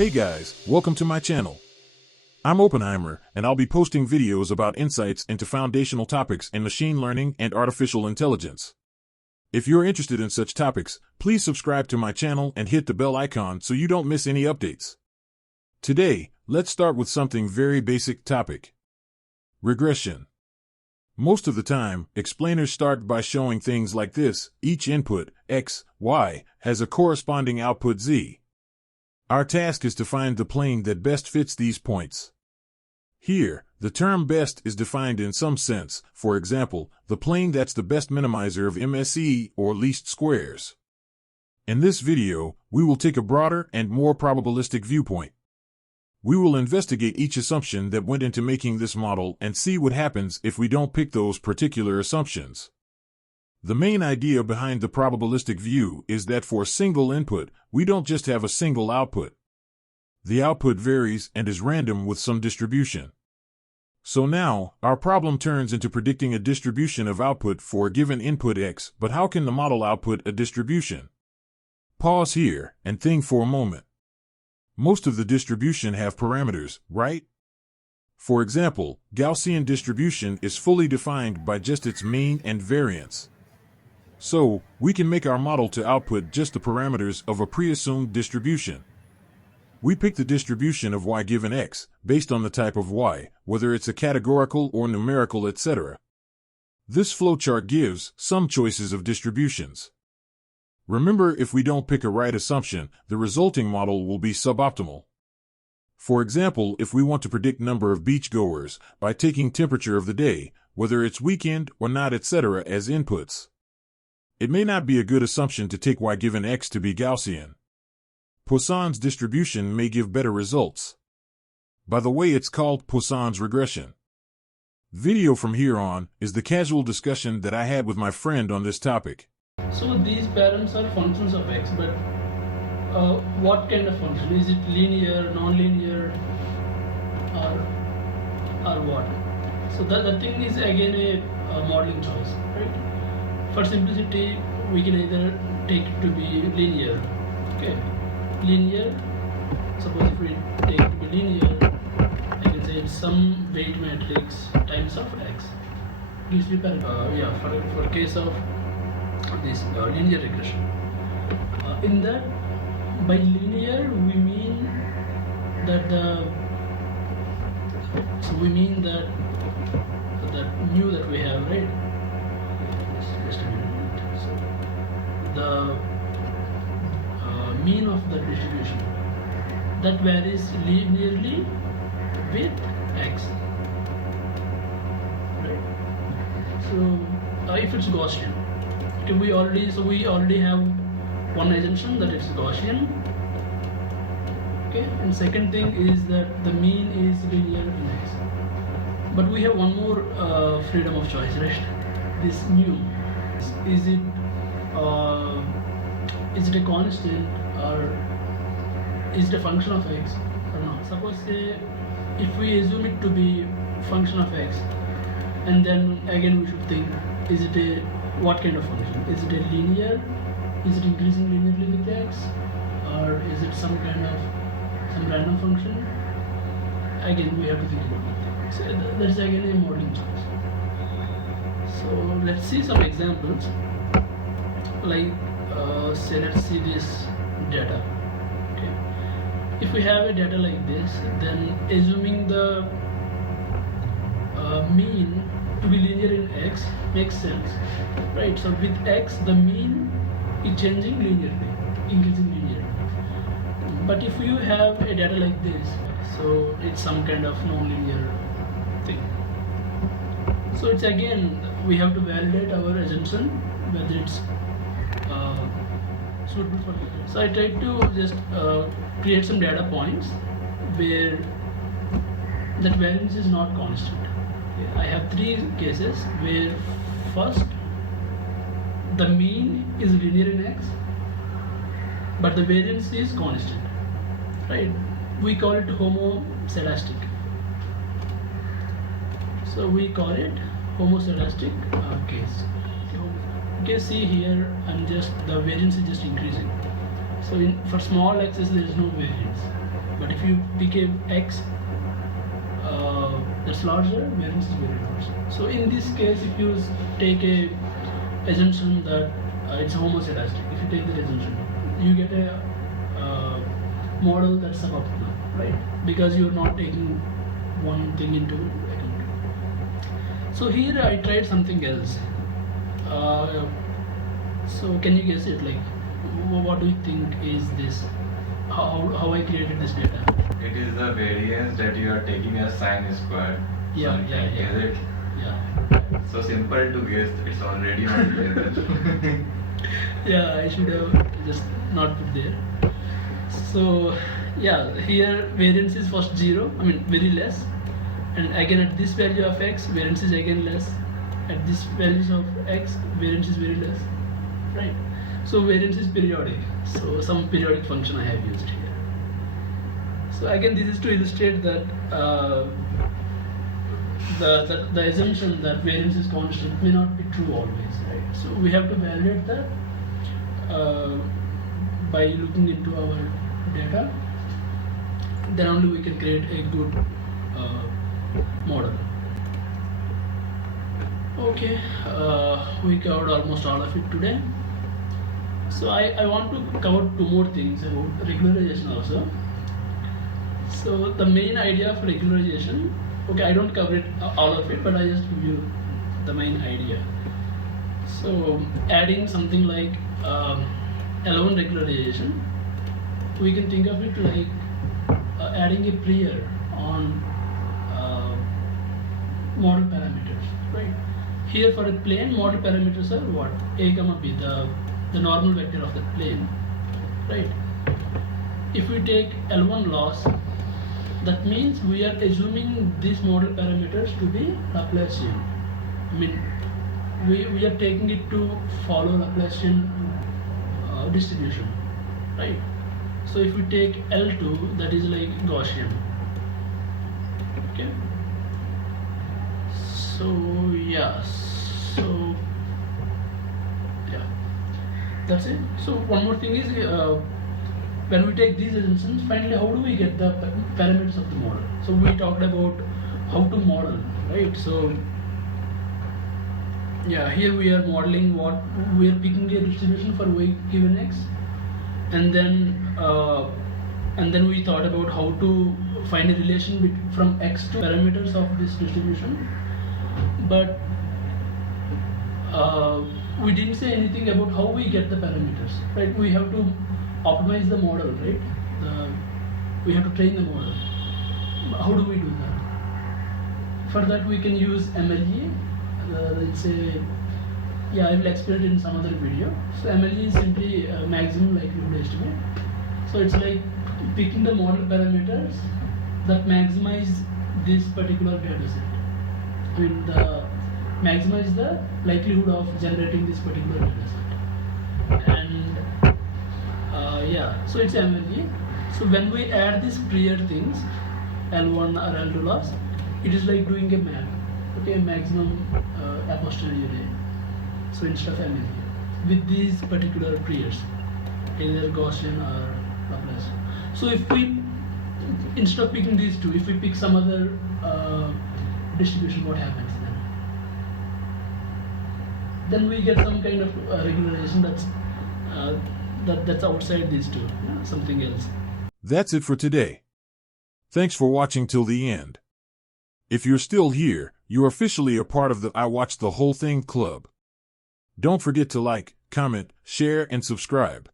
Hey guys, welcome to my channel. I'm Oppenheimer, and I'll be posting videos about insights into foundational topics in machine learning and artificial intelligence. If you're interested in such topics, please subscribe to my channel and hit the bell icon so you don't miss any updates. Today, let's start with something very basic topic. Regression. Most of the time, explainers start by showing things like this: each input, x, y, has a corresponding output z. Our task is to find the plane that best fits these points. Here, the term best is defined in some sense, for example, the plane that's the best minimizer of MSE or least squares. In this video, we will take a broader and more probabilistic viewpoint. We will investigate each assumption that went into making this model and see what happens if we don't pick those particular assumptions. The main idea behind the probabilistic view is that for a single input, we don't just have a single output. The output varies and is random with some distribution. So now, our problem turns into predicting a distribution of output for a given input x, but how can the model output a distribution? Pause here and think for a moment. Most of the distribution have parameters, right? For example, Gaussian distribution is fully defined by just its mean and variance. So, we can make our model to output just the parameters of a pre-assumed distribution. We pick the distribution of y given x, based on the type of y, whether it's a categorical or numerical, etc. This flowchart gives some choices of distributions. Remember, if we don't pick a right assumption, the resulting model will be suboptimal. For example, if we want to predict number of beachgoers by taking temperature of the day, whether it's weekend or not, etc. as inputs, it may not be a good assumption to take y given x to be Gaussian. Poisson's distribution may give better results. By the way, it's called Poisson's regression. Video from here on is the casual discussion that I had with my friend on this topic. So these params are functions of x, but what kind of function? Is it linear, non-linear, or what? So the thing is again a modeling choice, right? For simplicity, we can either take it to be linear. Okay, linear. Suppose if we take it to be linear, I can say it's some weight matrix times of x. Gives me for case of this linear regression. In that, by linear we mean that that mu that we have, right? Just a minute. So the mean of the distribution that varies linearly with x, right? So if it's Gaussian, okay, we already have one assumption that it's Gaussian. Okay, and second thing is that the mean is linear in x. But we have one more freedom of choice, right? This mu, is it a constant or is it a function of x or not? Suppose if we assume it to be function of x, and then again we should think, is it what kind of function? Is it a linear? Is it increasing linearly with x, or is it some random function? Again, we have to think about it. So that's again a modeling choice. So let's see some examples. Like say, let's see this data. Okay, if we have a data like this, then assuming the mean to be linear in x makes sense, right? So with x, the mean is changing linearly, increasing linearly. But if you have a data like this, so it's some kind of non-linear thing. So it's again, we have to validate our assumption whether it's suitable for it. So I tried to just create some data points where that variance is not constant. Okay. I have three cases where first, the mean is linear in x, but the variance is constant, right? We call it homoscedastic. So we call it homoscedastic case. Okay, see here, the variance is just increasing. So for small x's there is no variance. But if you pick a x that's larger, variance is very large. So in this case, if you take a assumption that it's homoscedastic, if you take that assumption, you get a model that's suboptimal, right? Because you're not taking one thing into account. So here I tried something else. So can you guess it? Like, what do you think is this? How I created this data? It is the variance that you are taking as sine square. Yeah. Is it? Yeah. So simple to guess. It's already on the table. Yeah, I should have just not put there. So yeah, here variance is first 0, I mean very less, and again at this value of x, variance is again less. At this values of x, variance is very less, right? So variance is periodic. So some periodic function I have used here. So again, this is to illustrate that the assumption that variance is constant may not be true always, right? So we have to validate that by looking into our data. Then only we can create a good model. Okay, we covered almost all of it today. So I want to cover 2 more things about regularization also. So the main idea of regularization, okay, I don't cover it all of it, but I just give you the main idea. So adding something like L1 regularization, we can think of it like adding a prior on model parameters, right? Here for a plane, model parameters are what? A comma b, the normal vector of the plane, right? If we take L1 loss, that means we are assuming these model parameters to be Laplacian. I mean, we are taking it to follow Laplacian distribution, right? So if we take L2, that is like Gaussian. Okay. So yeah, that's it. So one more thing is when we take these assumptions, finally how do we get the parameters of the model? So we talked about how to model, right? So yeah, here we are modeling what we are picking a distribution for y given x, and then we thought about how to find a relation from x to parameters of this distribution, but we didn't say anything about how we get the parameters, right? We have to optimize the model, right? We have to train the model. How do we do that? For that we can use MLE. Let's say, yeah, I will explain it in some other video. So MLE is simply maximum likelihood estimate. So it's like picking the model parameters that maximize this particular data set. I mean, maximize the likelihood of generating this particular data set. And yeah, so it's MLE. So when we add these prior things, L1 or L2 loss, it is like doing a map, okay, maximum a posteriori. So instead of MLE, with these particular priors, either Gaussian or Laplacian. So if we, instead of picking these two, if we pick some other distribution, what happens then? Then we get some kind of regularization that's outside these two, something else. That's it for today. Thanks for watching till the end. If you're still here, you're officially a part of the I Watched the Whole Thing Club. Don't forget to like, comment, share, and subscribe.